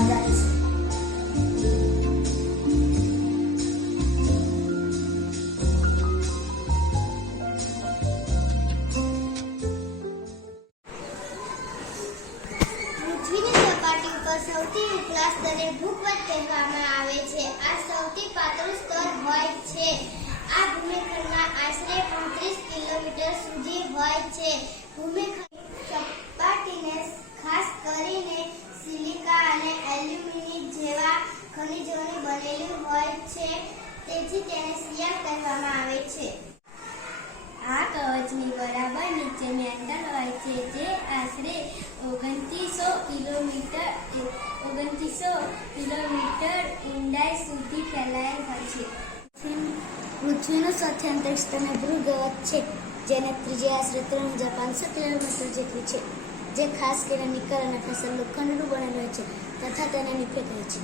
મજા આવે છે. પૃથ્વીની સપાટી ઉપર સૌથી ઉપલા સ્તરને ભૂપૃષ્ઠ કહેવામાં આવે છે. આ સૌથી પાતળું સ્તર હોય છે. આ ભૂમિખંડમાં આશરે 35 કિલોમીટર સુધી હોય છે. ભૂમિખંડની સપાટીને ખાસ કરીને સિલિકા અને એલ્યુમિનિયમ જેવા ખનિજોની બનેલી હોય છે. તેથી તેને શિયા કહેવામાં આવે છે. આ કવચની બરાબર નીચે મેટલ હોય છે, જે આશરે 2900 કિલોમીટર ઊંડાઈ સુધી ફેલાયેલ હોય છે. પૃથ્વીનું સૌથી અંતરિક્ષ સ્તરને ભૂગર્ભ છે, જેની ત્રિજ્યા આશરે 3500 કિલોમીટર જેટલી છે, જે ખાસ કરીને નિકલ અને ફેસર લોખંડનું બનેલું હોય છે તથા તેને નિફેટ કહે છે.